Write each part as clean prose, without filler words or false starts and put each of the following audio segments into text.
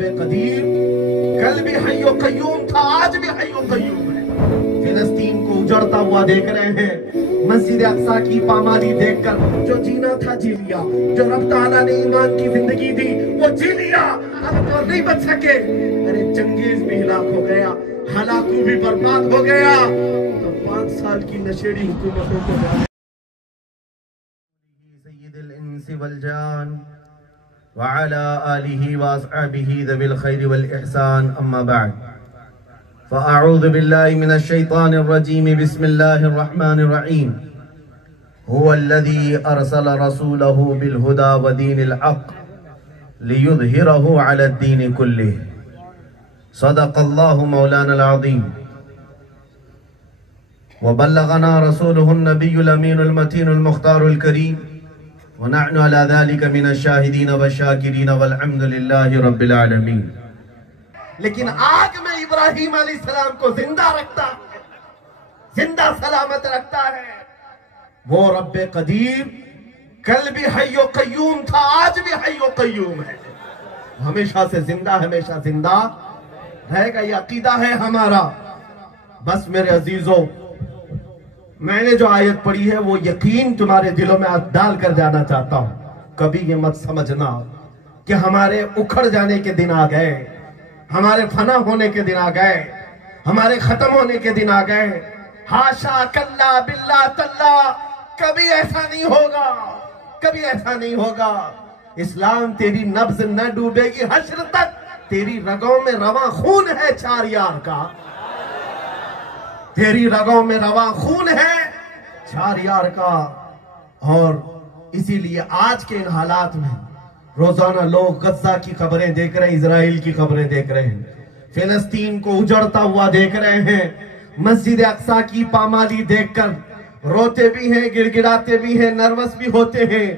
रब्बे कदीर कल भी हय्यो कय्यूम था, आज भी हय्यो कय्यूम है। फिलिस्तीन को उजड़ता हुआ देख रहे हैं, मस्जिद अक्सा की पामाली देखकर जो जीना था जी लिया, जो रब ताला ने ईमान की जिंदगी दी वो जी लिया, अब तो नहीं बच सके। अरे चंगेज भी हिलाक हो गया, हलाकू भी बर्बाद हो गया, तो 5 साल की नशेड़ी हुकूमतों को सय्यिदुल इंसी वल जान व अला आलिहि व अस्हाबिहि ज़िल खैर वल इहसान, अम्मा बाद, फ़अऊज़ु बिल्लाहि मिनश शैतानिर रजीम, बिस्मिल्लाहिर रहमानिर रहीम। हुवल्लज़ी अरसला रसूलहु बिल हुदा व दीनिल हक़ लियुज़हिरहु अलद्दीनि कुल्लिहि, सदक़ल्लाहु मौलानाल अज़ीम व बल्लगना रसूलुहुन नबियुल अमीनुल मतीनुल मुख्तारुल करीम व नहनु अला ज़ालिका मिनश शाहिदीन व शाकिरीन वल हम्दुलिल्लाहि रब्बिल आलमीन। लेकिन आग में इब्राहिम अलैहिस्सलाम को जिंदा रखता है, जिंदा सलामत रखता है वो रब्बे कदीर कल भी हय्यो कय्यूम था, आज भी हय्यो कय्यूम है, हमेशा से जिंदा, हमेशा जिंदा रहेगा। ये अकीदा है हमारा। बस मेरे अजीजों, मैंने जो आयत पढ़ी है वो यकीन तुम्हारे दिलों में डाल कर जाना चाहता हूं। कभी ये मत समझना कि हमारे उखड़ जाने के दिन आ गए, हमारे फना होने के दिन आ गए, हमारे खत्म होने के दिन आ गए। हाशा कल्ला बिल्ला तल्ला, कभी ऐसा नहीं होगा, कभी ऐसा नहीं होगा। इस्लाम तेरी नब्ज न डूबेगी हश्र तक, तेरी रगों में रवा खून है 4 यार का, तेरी रगों में रवा खून है 4 यार का। और इसीलिए आज के इन हालात में रोजाना लोग गज्जा की खबरें देख रहे हैं, इजराइल की खबरें देख रहे हैं, फिलिस्तीन को उजड़ता हुआ देख रहे हैं, मस्जिद अक्सा की पामाली देखकर रोते भी हैं, गिड़गिड़ाते भी हैं, नर्वस भी होते हैं।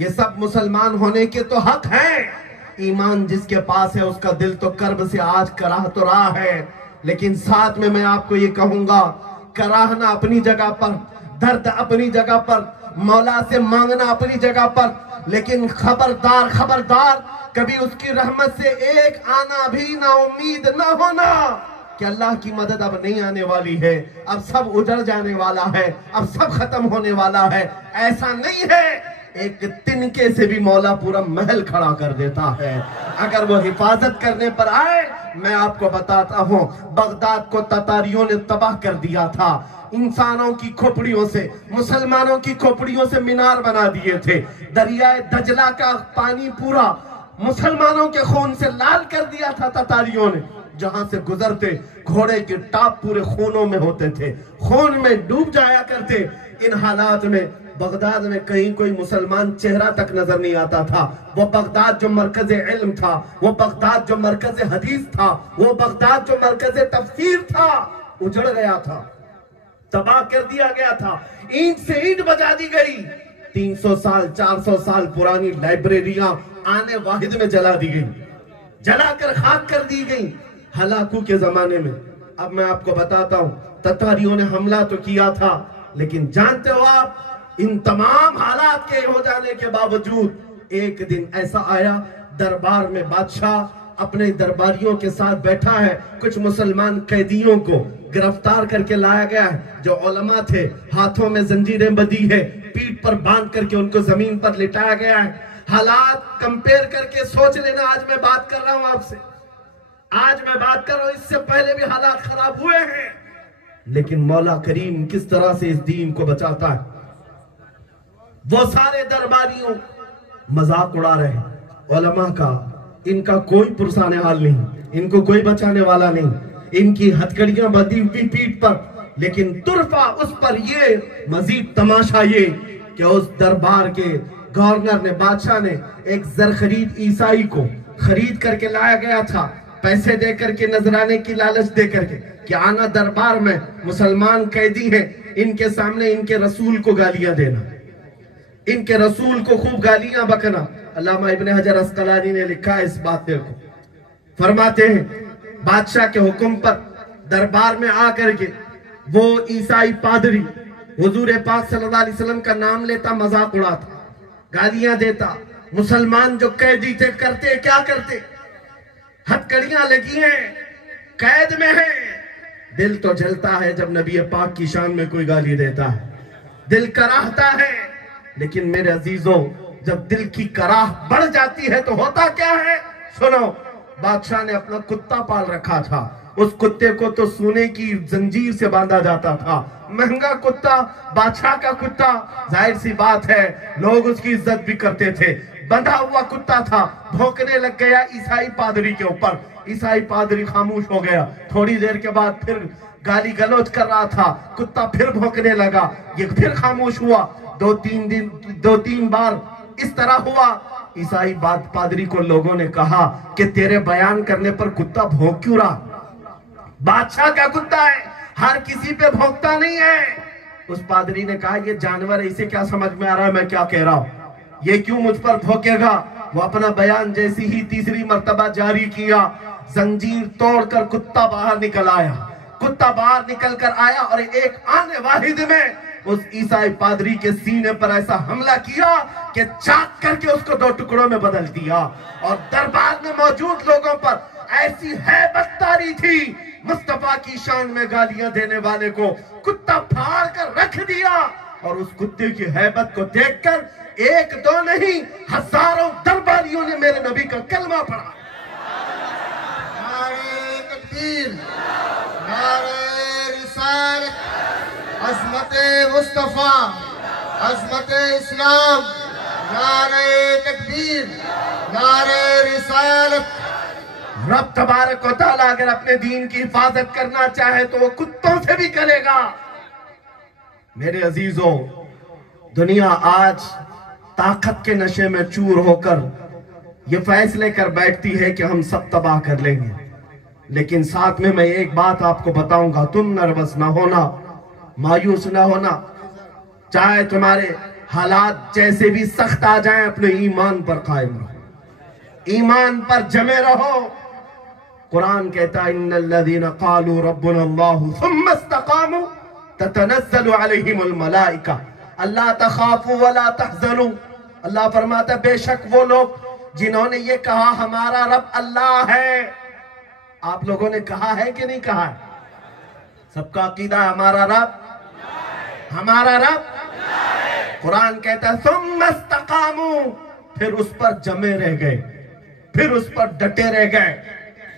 ये सब मुसलमान होने के तो हक है। ईमान जिसके पास है उसका दिल तो कर्ब से आज कराह तो रहा है, लेकिन साथ में मैं आपको ये कहूंगा, कराहना अपनी जगह पर, दर्द अपनी जगह पर, मौला से मांगना अपनी जगह पर, लेकिन खबरदार खबरदार, कभी उसकी रहमत से एक आना भी ना उम्मीद ना होना कि अल्लाह की मदद अब नहीं आने वाली है, अब सब उजड़ जाने वाला है, अब सब खत्म होने वाला है। ऐसा नहीं है। एक तिनके से भी मौला पूरा महल खड़ा कर देता है अगर वो हिफाजत करने पर आए। मैं आपको बताता हूँ, बगदाद को ततारियों ने तबाह कर दिया था, इंसानों की खोपड़ियों से, मुसलमानों की खोपड़ियों से मीनार बना दिए थे। दरियाए दजला का पानी पूरा मुसलमानों के खून से लाल कर दिया था ततारियों ने। जहां से गुजरते घोड़े के टाप पूरे खूनों में होते थे, खून में डूब जाया करते। इन हालात में बगदाद में कहीं कोई मुसलमान चेहरा तक नजर नहीं आता था। वो बगदाद जो मरकज इल्म था, वो बगदाद जो मरकज हदीस था, वो बगदाद जो मरकज तफसीर था, उजड़ गया था, तबाह कर दिया गया था, ईंट से ईंट बजा दी गई। 300 साल 400 साल पुरानी लाइब्रेरियां आने वाहिद में जला दी गई, जलाकर खाक कर दी गई हलाकू के जमाने में। अब मैं आपको बताता हूं, ततारियों ने हमला तो किया था, लेकिन जानते हो आप, इन तमाम हालात के हो जाने के बावजूद एक दिन ऐसा आया, दरबार में बादशाह अपने दरबारियों के साथ बैठा है, कुछ मुसलमान कैदियों को गिरफ्तार करके लाया गया है, जो उलमा थे, हाथों में जंजीरें बंधी है, पीठ पर बांध करके उनको जमीन पर लिटाया गया है। हालात कंपेयर करके सोच लेना, आज मैं बात कर रहा हूं आपसे, आज मैं बात कर रहा हूं, इससे पहले भी हालात खराब हुए हैं, लेकिन मौला करीम किस तरह से इस दीन को बचाता है। वो सारे दरबारियों मजाक उड़ा रहे हैं उलमा का, इनका कोई पुरसाने हाल नहीं, इनको कोई बचाने वाला नहीं, इनकी हथकड़ियां बंधी हुई पीठ पर। लेकिन तुरफा उस पर ये मजीद तमाशा ये कि उस दरबार के गवर्नर ने, बादशाह ने एक जरखरीद ईसाई को खरीद करके लाया गया था, पैसे दे करके, नजराने की लालच दे करके कि आना दरबार में, मुसलमान कैदी हैं, इनके सामने इनके रसूल को गालियां देना, इनके रसूल को खूब गालियां बकना। अल्लामा इब्ने हजर अस्कलानी ने लिखा है इस बात को, फरमाते हैं बादशाह के हुक्म पर दरबार में आकर के वो ईसाई पादरी हुजूर पाक सल्लल्लाहु अलैहि वसल्लम का नाम लेता, मजाक उड़ाता, गालियां देता। मुसलमान जो कैदी थे करते क्या करते, हथकड़ियां लगी हैं, कैद में है। दिल तो जलता है जब नबी पाक की शान में कोई गाली देता है, दिल कराहता है। लेकिन मेरे अजीजों, जब दिल की कराह बढ़ जाती है तो होता क्या है? सुनो, बादशाह ने अपना कुत्ता पाल रखा था। उस कुत्ते को तो सोने की जंजीर से बांधा जाता था। महंगा कुत्ता, बादशाह का कुत्ता, जाहिर सी बात है लोग उसकी इज्जत भी करते थे। बंधा हुआ कुत्ता था, भौंकने लग गया ईसाई पादरी के ऊपर। ईसाई पादरी खामोश हो गया। थोड़ी देर के बाद फिर गाली गलौज कर रहा था, कुत्ता फिर भौंकने लगा, ये फिर खामोश हुआ। दो तीन बार इस तरह हुआ। ईसाई पादरी को लोगों ने कहा कि तेरे बयान करने पर कुत्ता भौंक क्यों रहा? बादशाह का कुत्ता है, हर किसी पे भौंकता नहीं है। उस पादरी ने कहा ये जानवर, इसे क्या समझ में आ रहा है मैं क्या कह रहा हूं? ये क्यों मुझ पर भौंकेगा? वो अपना बयान जैसी ही तीसरी मर्तबा जारी किया, जंजीर तोड़कर कुत्ता बाहर निकल आया। कुत्ता बाहर निकल कर आया और एक आने वाहिद में उस ईसाई पादरी के सीने पर ऐसा हमला किया कि चाक करके उसको दो टुकड़ों में बदल दिया। और दरबार में मौजूद लोगों पर ऐसी हैबत तारी थी, मुस्तफा की शान में गालियां देने वाले को कुत्ता फाड़ कर रख दिया। और उस कुत्ते की हैबत को देखकर एक दो नहीं, हजारों दरबारियों ने मेरे नबी का कलमा पढ़ा। नारे तकबीर, नारे रिसालत, अज़मत मुस्तफा, अज़मत इस्लाम, नारे तकबीर, नारे रिसालत। रब तबारक व तआला अगर अपने दीन की हिफाजत करना चाहे तो वो कुत्तों से भी करेगा। मेरे अजीजों, दुनिया आज ताकत के नशे में चूर होकर ये फैसले कर बैठती है कि हम सब तबाह कर लेंगे। लेकिन साथ में मैं एक बात आपको बताऊंगा, तुम नर्वस ना होना, मायूस ना होना। चाहे तुम्हारे हालात जैसे भी सख्त आ जाएं, अपने ईमान पर कायम रहो, ईमान पर जमे रहो। कुरान कहता है इन्नल्लज़ीना क़ालू रब्बुना अल्लाहु सुम्मा इस्तक़ामू ततनज़्ज़लु अलैहिमुल मलाइका अल्ला तख़ाफू वला तहज़नू। अल्लाह फरमाता बेशक वो लोग जिन्होंने ये कहा हमारा रब अल्लाह है। आप लोगों ने कहा है कि नहीं कहा है? सबका अकीदा है हमारा रब, हमारा रब। कुरान कहता है सुम्मा इस्तक़ामू, फिर उस पर जमे रह गए, फिर उस पर डटे रह गए।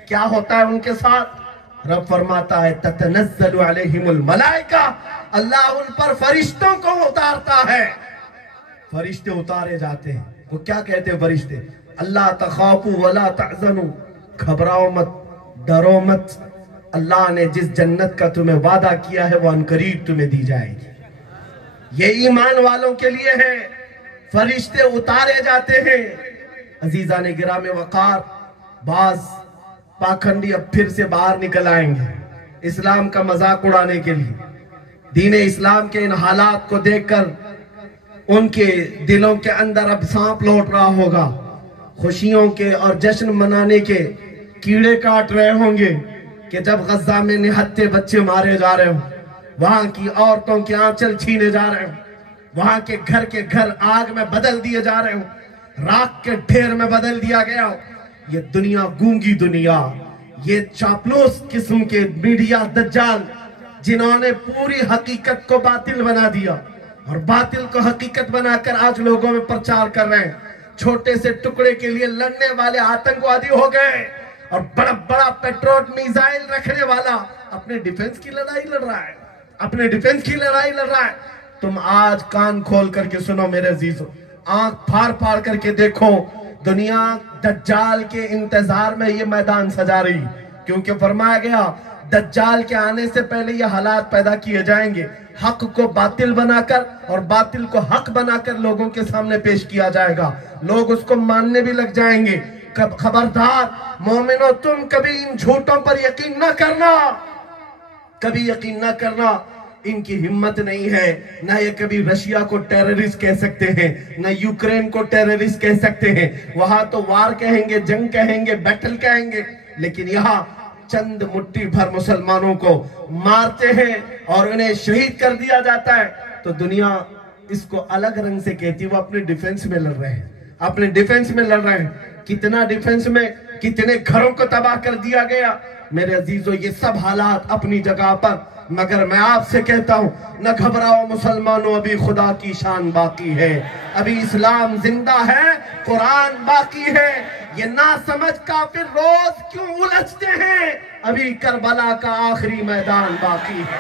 क्या होता है उनके साथ? रब फरमाता है ततनज़्ज़लु अलैहिमुल मलाइका, अल्लाह उन पर फरिश्तों को उतारता है। फरिश्ते उतारे जाते हैं। वो क्या कहते हैं फरिश्ते? अल्लाह तख़ाफू वला तहज़नू, घबराओ मत, डरो मत। अल्लाह ने जिस जन्नत का तुम्हें वादा किया है वो अनकरीब तुम्हें दी जाएगी। ये ईमान वालों के लिए है। फरिश्ते उतारे जाते हैं। अजीजा ने गिराम वक़ार, बाज पाखंडी अब फिर से बाहर निकल आएंगे इस्लाम का मजाक उड़ाने के लिए। दीन इस्लाम के इन हालात को देखकर उनके दिलों के अंदर अब सांप लौट रहा होगा। खुशियों के और जश्न मनाने के कीड़े काट रहे होंगे कि जब गजा में निहत्थे बच्चे मारे जा रहे हो, वहां की औरतों के आंचल छीने जा रहे हो, वहां के घर आग में बदल दिए जा रहे हो, राख के ढेर में बदल दिया गया हो। ये दुनिया गूंगी दुनिया, ये चापलूस किस्म के मीडिया दज्जाल जिन्होंने पूरी हकीकत को बातिल बना दिया और बातिल को हकीकत बनाकर आज लोगों में प्रचार कर रहे हैं। छोटे से टुकड़े के लिए लड़ने वाले आतंकवादी हो गए और बड़ा बड़ा पेट्रोल मिसाइल रखने वाला अपने डिफेंस की लड़ाई लड़ रहा है, अपने डिफेंस की लड़ाई लड़ रहा है। तुम आज कान खोल करके सुनो मेरे अजीजों, आंख फाड़ फाड़ करके देखो। दुनिया दज्जाल के इंतजार में ये मैदान सजा रही, क्योंकि फरमाया गया दज्जाल के आने से पहले ये हालात पैदा किए जाएंगे, हक को बातिल बनाकर और बातिल को हक बनाकर लोगों के सामने पेश किया जाएगा। लोग उसको मानने भी लग जाएंगे। खबरदार मोमिनो, तुम कभी इन झूठों पर यकीन न करना, कभी यकीन न करना। इनकी हिम्मत नहीं है, ना ये कभी रशिया को टेररिस्ट कह सकते हैं, ना यूक्रेन को टेररिस्ट कह सकते हैं। वहां तो वार कहेंगे, जंग कहेंगे, बैटल कहेंगे, लेकिन यहाँ चंद मुट्ठी भर मुसलमानों को मारते हैं और उन्हें शहीद कर दिया जाता है तो दुनिया इसको अलग रंग से कहती है। वो अपने डिफेंस में लड़ रहे हैं, अपने डिफेंस में लड़ रहे हैं। कितना डिफेंस में? कितने घरों को तबाह कर दिया गया। मेरे अजीजों, ये सब हालात अपनी जगह पर, मगर मैं आपसे कहता हूं, न घबराओ मुसलमानों, अभी खुदा की शान बाकी है, अभी इस्लाम जिंदा है, कुरान बाकी है। ये ना समझ काफिर रोज क्यों उलझते हैं, अभी करबला का आखिरी मैदान बाकी है।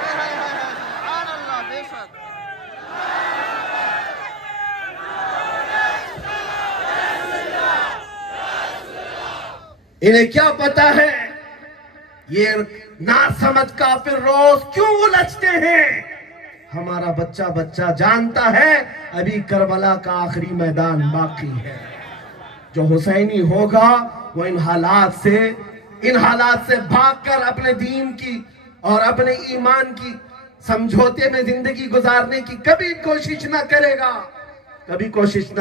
इन्हें क्या पता है, ये ना समझ काफिर रोज क्यों उलझते हैं। हमारा बच्चा बच्चा जानता है, अभी करबला का आखिरी मैदान बाकी है। जो हुसैनी होगा वो इन हालात से भागकर अपने दीन की और अपने ईमान की समझौते में जिंदगी गुजारने की कभी कोशिश ना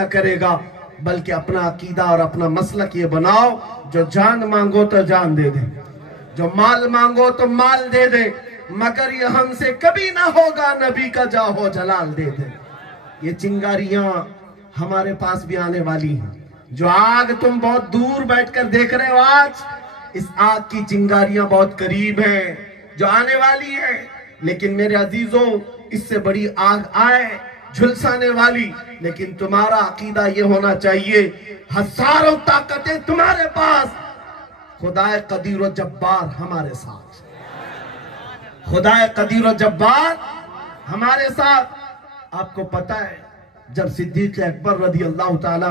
करेगा, बल्कि अपना अकीदा और अपना मसलक ये बनाओ, जो जान मांगो तो जान दे दे, जो माल मांगो तो माल दे दे, मगर ये हमसे कभी ना होगा नबी का जाहो जलाल दे दे। ये चिंगारियां हमारे पास भी आने वाली हैं। जो आग तुम बहुत दूर बैठकर देख रहे हो, आज इस आग की चिंगारियां बहुत करीब हैं, जो आने वाली है। लेकिन मेरे अजीजों, इससे बड़ी आग आए झुलसाने वाली, लेकिन तुम्हारा अकीदा ये होना चाहिए, हजारों ताकतें तुम्हारे पास, खुदाए कदीर व जब्बार हमारे साथ, खुदाए कदीर व जब्बार हमारे साथ। आपको पता है, जब सिद्दीक अकबर रज़ी अल्लाह ताला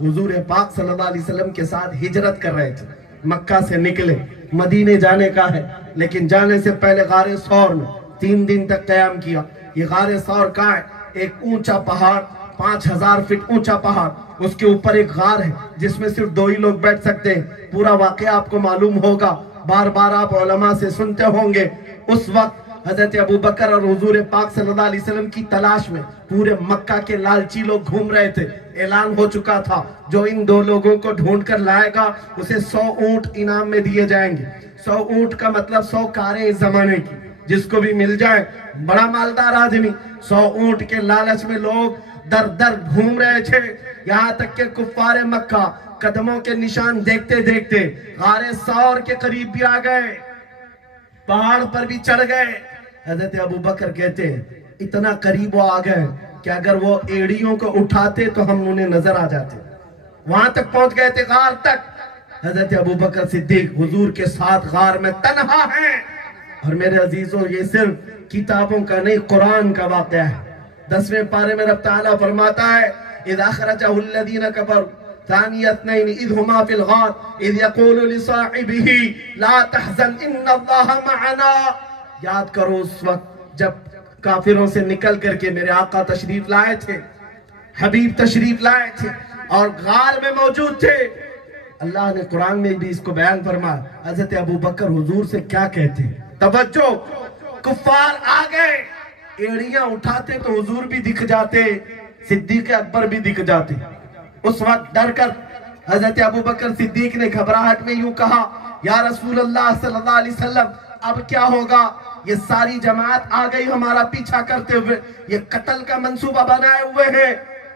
हुजूर पाक सल्लल्लाहु अलैहि वसल्लम के साथ हिजरत कर रहे थे, मक्का से निकले, मदीने जाने का है, लेकिन जाने से पहले गारे सौर में 3 दिन तक क़याम किया। ये गारे सौर का है, एक ऊंचा पहाड़, 5000 फीट ऊंचा पहाड़, उसके ऊपर एक गार है जिसमें सिर्फ 2 ही लोग बैठ सकते हैं। पूरा वाकया आपको मालूम होगा, बार बार आप उलमा से सुनते होंगे। उस वक्त हजरत अबू बकर और हुजूर पाक सल्लल्लाहु अलैहि वसल्लम की तलाश में पूरे मक्का के लालची लोग घूम रहे थे। ऐलान हो चुका था, जो इन 2 लोगों को ढूंढ कर लाएगा उसे 100 ऊंट इनाम में दिए जाएंगे। 100 ऊंट का मतलब 100 कारें इस जमाने की, जिसको भी मिल जाए, बड़ा मालदार आदमी। 100 ऊंट के लालच में लोग दर दर घूम रहे थे, यहाँ तक के कुफ्फारे मक्का कदमों के निशान देखते देखते गारे सौर के करीब भी आ गए, पहाड़ पर भी चढ़ गए। हजरत अबू बकर कहते हैं, इतना करीब वो आ गए कि अगर वो एड़ियों को उठाते तो हम उन्हें नजर आ जाते। वहां तक पहुंच गए थे, गार तक। हजरत अबू बकर सिद्दीक हुजूर के साथ गार में तन्हा है। और मेरे अजीजों, ये सिर्फ किताबों का नहीं, कुरान का वाक़या है। 10वें पारे में रब ताला फरमाता है, इज़ा खरजहु अल्लज़ीना कफ़रू थानिया इत्नैनि इज़ हुमा फ़िल गार इज़ यक़ूलु लिसाहिबिही ला तहज़न इन्नल्लाहा मअना। याद करो उस वक्त जब काफिरों से निकल करके मेरे आका तशरीफ लाए थे, हबीब तशरीफ लाए थे और गार में मौजूद थे। अल्लाह ने कुरान में भी इसको बयान फरमाया। हज़रत अबू बकर हुजूर से क्या कहते, तवज्जो, कुफ्फार आ गए, एड़ियां उठाते तो हुजूर भी दिख जाते, सिद्दीक अकबर भी दिख जाते। उस वक्त डर कर हजरत अबू बकर सिद्दीक ने घबराहट में यूं कहा, या रसूल अल्लाह सल्लल्लाहु अलैहि वसल्लम, अब क्या होगा? ये सारी जमात आ गई हमारा पीछा करते हुए, ये कत्ल का मंसूबा बनाए हुए हैं।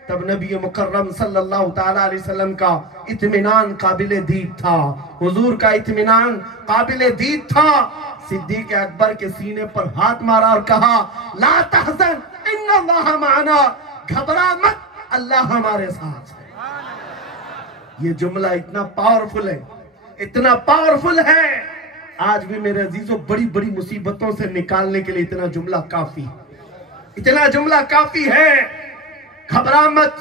तब नबी मुकर्रम सल्लल्लाहु ताला अलैहि वसल्लम का इत्मीनान काबिले दीद था, हुजूर का इत्मीनान काबिले दीद था। सिद्दीक अकबर के सीने पर हाथ मारा और कहा, ला तहज़न इन्नल्लाह माना, घबरा मत, अल्लाह हमारे साथ है। ये जुमला इतना पावरफुल है, इतना पावरफुल है। आज भी मेरे अजीजों, बड़ी बड़ी मुसीबतों से निकालने के लिए इतना जुमला काफी, इतना जुमला काफी है। घबरा मत,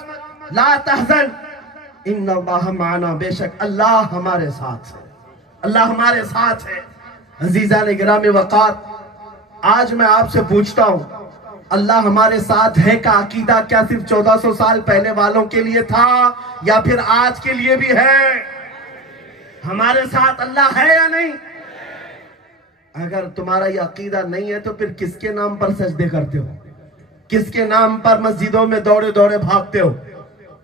ला तहज़न इन्नल्लाह माना, बेशक अल्लाह हमारे साथ है, अल्लाह हमारे साथ है। अजीज़ान गिराम वक़ार, आज मैं आपसे पूछता हूं, अल्लाह हमारे साथ है का अकीदा क्या सिर्फ 1400 साल पहले वालों के लिए था या फिर आज के लिए भी है? हमारे साथ अल्लाह है या नहीं? अगर तुम्हारा ये अकीदा नहीं है तो फिर किसके नाम पर सजदे करते हो, किसके नाम पर मस्जिदों में दौड़े दौड़े भागते हो?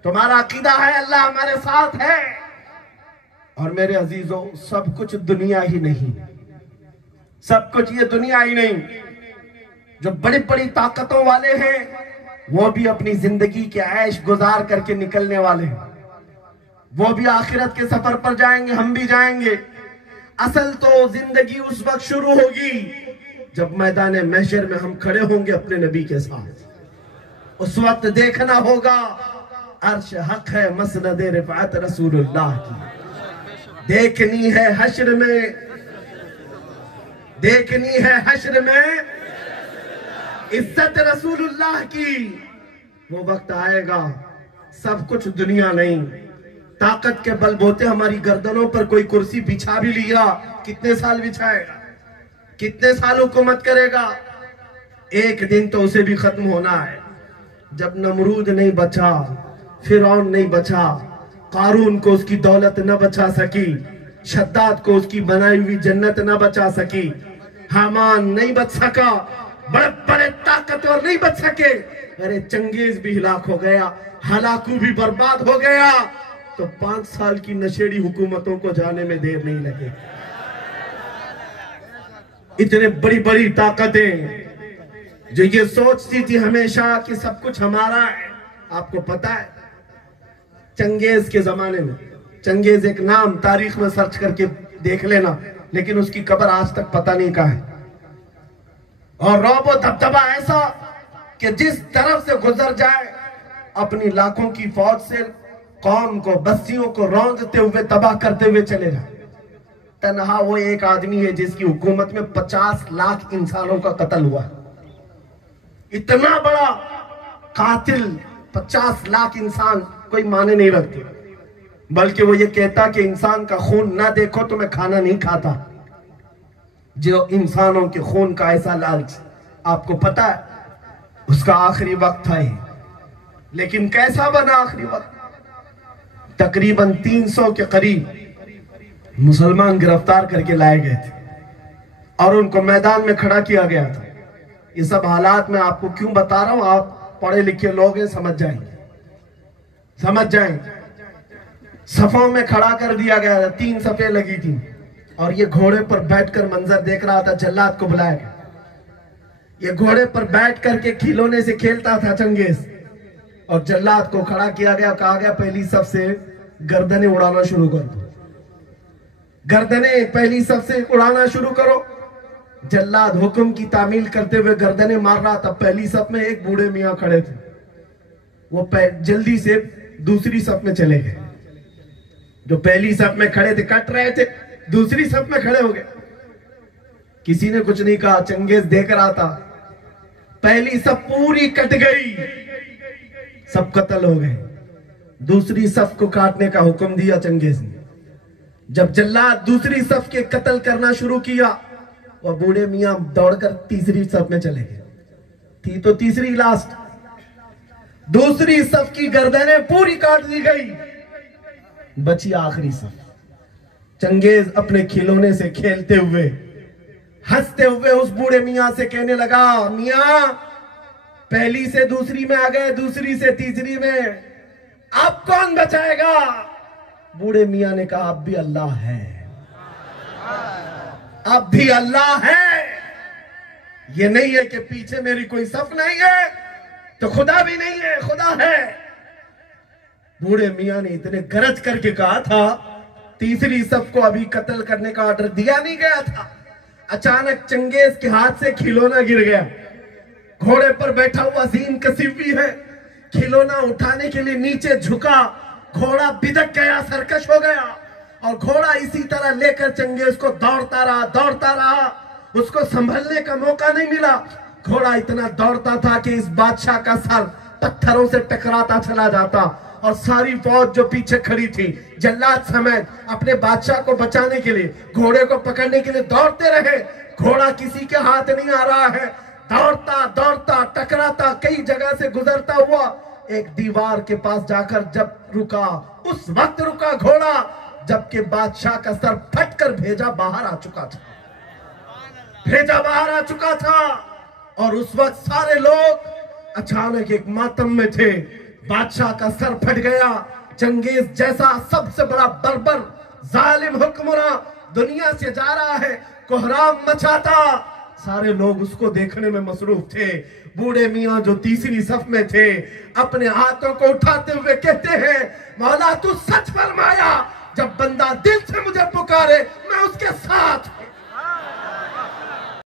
तुम्हारा अकीदा है अल्लाह हमारे साथ है। और मेरे अजीजों, सब कुछ दुनिया ही नहीं, सब कुछ ये दुनिया ही नहीं। जो बड़ी बड़ी ताकतों वाले हैं वो भी अपनी जिंदगी के ऐश गुजार करके निकलने वाले हैं। वो भी आखिरत के सफर पर जाएंगे, हम भी जाएंगे। असल तो जिंदगी उस वक्त शुरू होगी जब मैदान महशर में हम खड़े होंगे अपने नबी के साथ। उस वक्त देखना होगा अर्श हक है मसनद रिफात रसूलुल्लाह की। देखनी है हश्र में, देखनी है हश्र में इज्जत रसूलुल्लाह की। वो वक्त आएगा सब कुछ दुनिया नहीं, ताकत के बलबूते हमारी गर्दनों पर कोई कुर्सी बिछा भी लिया, कितने साल बिछाएगा, कितने साल हुकूमत करेगा? एक दिन तो उसे भी खत्म होना है। जब नमरूद नहीं बचा, फिरौन नहीं बचा, कारून को उसकी दौलत न बचा सकी, शद्दाद को उसकी बनाई हुई जन्नत न बचा सकी, हामान नहीं बच सका, बड़े बड़े ताकतवर नहीं बच सके, अरे चंगेज भी हिलाक हो गया, हलाकू भी बर्बाद हो गया, तो 5 साल की नशेड़ी हुकूमतों को जाने में देर नहीं लगे। इतने बड़ी बड़ी ताकतें जो ये सोचती थी हमेशा कि सब कुछ हमारा है। आपको पता है चंगेज के जमाने में, चंगेज एक नाम तारीख में सर्च करके देख लेना, लेकिन उसकी कब्र आज तक पता नहीं कहाँ है। और रौब दबदबा ऐसा कि जिस तरफ से गुजर जाए अपनी लाखों की फौज से कौम को, बस्तियों को रौंदते हुए, तबाह करते हुए चले जाए। तन्हा वो एक आदमी है जिसकी हुकूमत में 50 लाख इंसानों का कत्ल हुआ। इतना बड़ा कातिल, 50 लाख इंसान कोई माने नहीं रखते, बल्कि वो ये कहता कि इंसान का खून ना देखो तो मैं खाना नहीं खाता। जो इंसानों के खून का ऐसा लालच, आपको पता है उसका आखिरी वक्त था ये। लेकिन कैसा बना आखिरी वक्त? तकरीबन 300 के करीब मुसलमान गिरफ्तार करके लाए गए थे और उनको मैदान में खड़ा किया गया था। ये सब हालात मैं आपको क्यों बता रहा हूं, आप पढ़े लिखे लोग हैं, समझ जाएंगे, समझ जाएंगे। सफों में खड़ा कर दिया गया था, 3 सफे लगी थी और ये घोड़े पर बैठकर मंजर देख रहा था। जल्लाद को बुलाया गया, ये घोड़े पर बैठ करके खिलौने से खेलता था चंगेज, और जल्लाद को खड़ा किया गया, कहा गया पहली सफ से गर्दनें उड़ाना शुरू कर दो, गर्दनें पहली सफ से उड़ाना शुरू करो। जल्लाद हुक्म की तामील करते हुए गर्दनें मार रहा था। पहली सफ में एक बूढ़े मियां खड़े थे, वो जल्दी से दूसरी सफ में चले गए। जो पहली सफ में खड़े थे कट रहे थे, दूसरी सफ में खड़े हो गए। किसी ने कुछ नहीं कहा, चंगेज देख रहा था। पहली सफ पूरी कट गई, सब कत्ल हो गए। दूसरी सफ को काटने का हुक्म दिया चंगेज ने। जब जल्लाद दूसरी सफ के कत्ल करना शुरू किया, वह बूढ़े मियां दौड़कर तीसरी सफ में चले गए। थी तो तीसरी लास्ट, दूसरी सफ की गर्दनें पूरी काट दी गई, बची आखिरी सफ। चंगेज अपने खिलौने से खेलते हुए, हंसते हुए उस बूढ़े मियां से कहने लगा, मियां पहली से दूसरी में आ गए, दूसरी से तीसरी में, अब कौन बचाएगा? बूढ़े मियां ने कहा, अब भी अल्लाह है, अब भी अल्लाह है। ये नहीं है कि पीछे मेरी कोई सफ नहीं है तो खुदा भी नहीं है, खुदा है। बूढ़े मियां ने इतने गरज करके कहा था, तीसरी सफ को अभी कत्ल करने का ऑर्डर दिया नहीं गया था। अचानक चंगेज के हाथ से खिलौना गिर गया। घोड़े पर बैठा हुआ जीन कसीब भी है, खिलौना उठाने के लिए नीचे झुका, घोड़ा बिदक गया, सरकश हो गया, और घोड़ा इसी तरह लेकर चंगेज को दौड़ता रहा, दौड़ता रहा। उसको संभलने का मौका नहीं मिला। घोड़ा इतना दौड़ता था कि इस बादशाह का सर पत्थरों से टकराता चला जाता, और सारी फौज जो पीछे खड़ी थी, जल्लाद समेत, अपने बादशाह को बचाने के लिए, घोड़े को पकड़ने के लिए दौड़ते रहे। घोड़ा किसी के हाथ नहीं आ रहा है, दौड़ता दौड़ता टकराता, कई जगह से गुजरता हुआ एक दीवार के पास जाकर जब रुका, उस वक्त रुका घोड़ा जबकि बादशाह का सर फटकर भेजा बाहर आ चुका था, भेजा बाहर आ चुका था। और उस वक्त सारे लोग अचानक एक मातम में थे। बादशाह का सर फट गया। चंगेज जैसा सबसे बड़ा बर्बर जालिम हुक्मरान दुनिया से जा रहा है, कोहराम मचाता। सारे लोग उसको देखने में मसरूफ थे। बूढ़े मियां जो तीसरी सफ में थे अपने हाथों को उठाते हुए कहते हैं, मौला तू सच फरमाया, जब बंदा दिल से मुझे पुकारे मैं उसके साथ